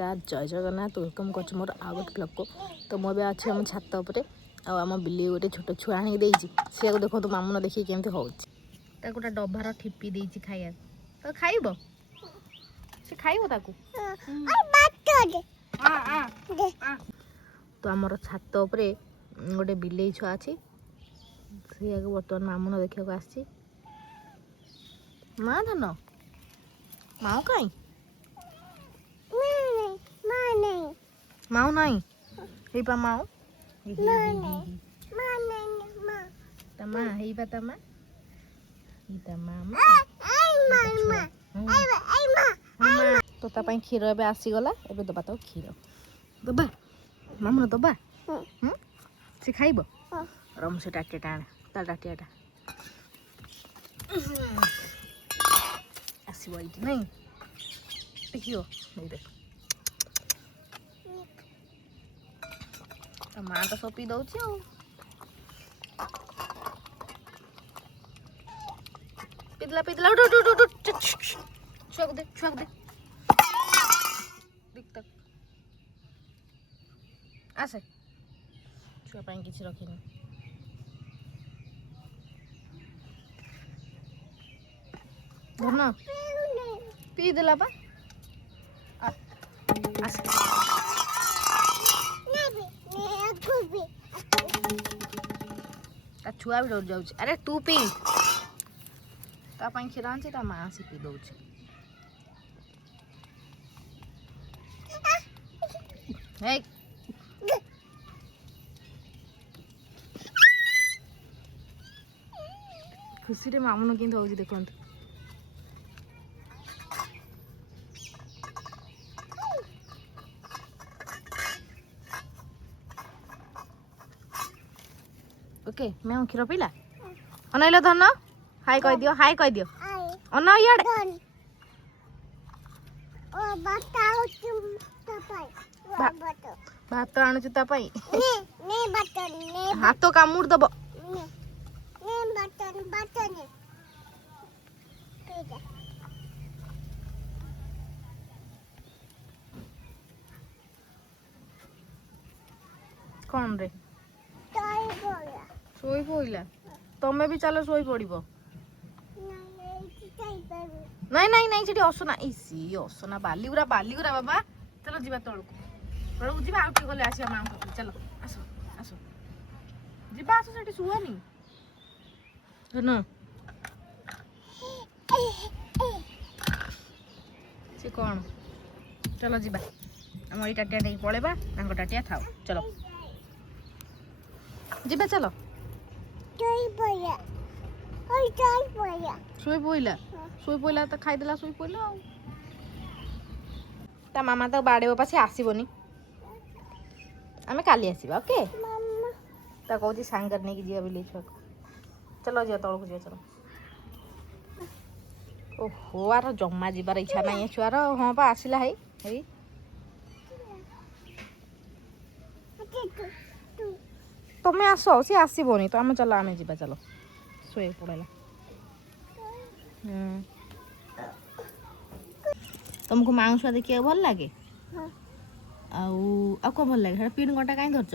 नमस्कार जय जगन्नाथ वेलकम कर मोर आउ गोटे ब्लॉग को। तो मुझे अच्छे आम छात उपरे आम बिल्ली गोटे छोट छुआ आनी देसी सी देखो मामुन देखिए केमती हो गोटे डबार ठिपी देती खाया तो खाइब से खाइब ताकू तो आमर छात उपरे गोटे बिल्ली छुआ अच्छी सी बर्तमान मामुन देखा आसी माँ धन माँ कहीं माऊ नहीं हे पा माऊ तमा हे पा तमा ही तमा तो ता पई खीर एबे आसी गला एबे दबा तो खीर दबा मामू दबा से खाइबो रम से टाटे टाण ता टाटियाटा आसी बोल नहीं देखियो नहीं देख माँ तो सब पी दौर पीदला पीदला छुआ दे छुआ दे दिख तक आसे छुआ पाई किसी रखिनी धरना पी देला पा आसे छुआ भी डर जाऊँ अरे तू पी तापाई क्षीर आनी ता माँ से पी दौर खुशी रे मामुन केंद्र हो देखो ओके मैं क्षीर पीला अनैल धन हाय कह दियो हाय कह दियो अन इयाड भात आणुछु ता पई हाथ कामुड़ दब कौन रे सोई पड़ला तमें भी चलो सोई पड़ो नहीं नहीं नहीं सीटी असना इसी असना बालीगुरा बाबा चलो जीवा तलक तलक जीवा आउट गले आसिया माँ चलो आस आस जीवा आस सेठी शुआनी न से कौन चलो जीवा आम ये टाटिया नहीं पलैबा टाटिया थाओ चलो जीवा चलो शुई पड़ा तो खाईदेला शुई पड़ा ता मामा तो बाड़े पासे आसबनी आम काली आसवा ओके ता कौची सांगर नहीं जी बिल्ली छुआ चलो जी तौक जी चलो ओहो आर जमा जीवार इच्छा ना छुआर हाँ पा आसला है तुम्हें आस सी आसबनी तो आम चलो आम जा चलो शोए पड़ेगा तुमको मांसुआ देखिए भल लगे आउ कौन भल लगे पिन कटा कहीं धरच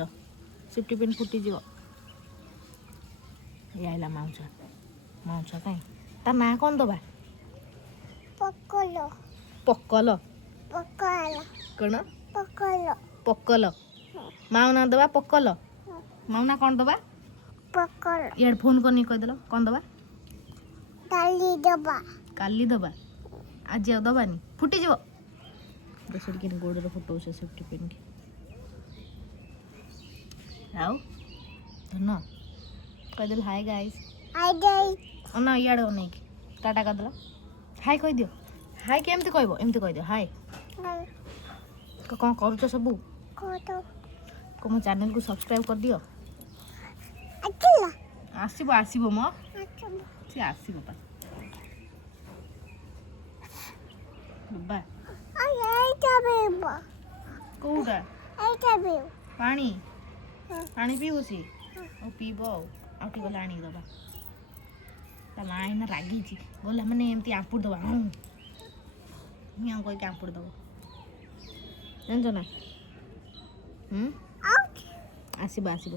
सिफ्टी पिन फुटीज आइला मांसुआ मांसुआ कहीं ता ना कौन दबा पकल कौन पकल माऊ ना दबा पकल माऊ ना कौन दबा यार फोन करनी कहीदेल कौन दबा काली दबा आज आ दबानी फुटीज गोड़ फुटाऊ सेफ्टी पिन की आउ धन कहीदेल हाय गाइस अन इे अन टाटा करदेल हाय कह दियो हाय केमती कहब एमती कह दियो हाय कौन करुच सबू को मो चैनल को सब्सक्राइब कर दियो आसब आसब मो सी आसब पा कौटा पानी पानी पीबू सी पीब आउट गला आनी दबा ता माँ एना रागी गला मैंने एमती आंपुड़ दबा मियाँ कह आंपुड़ दब ଜାଣିଛ ନା ଆସିବ ଆସିବ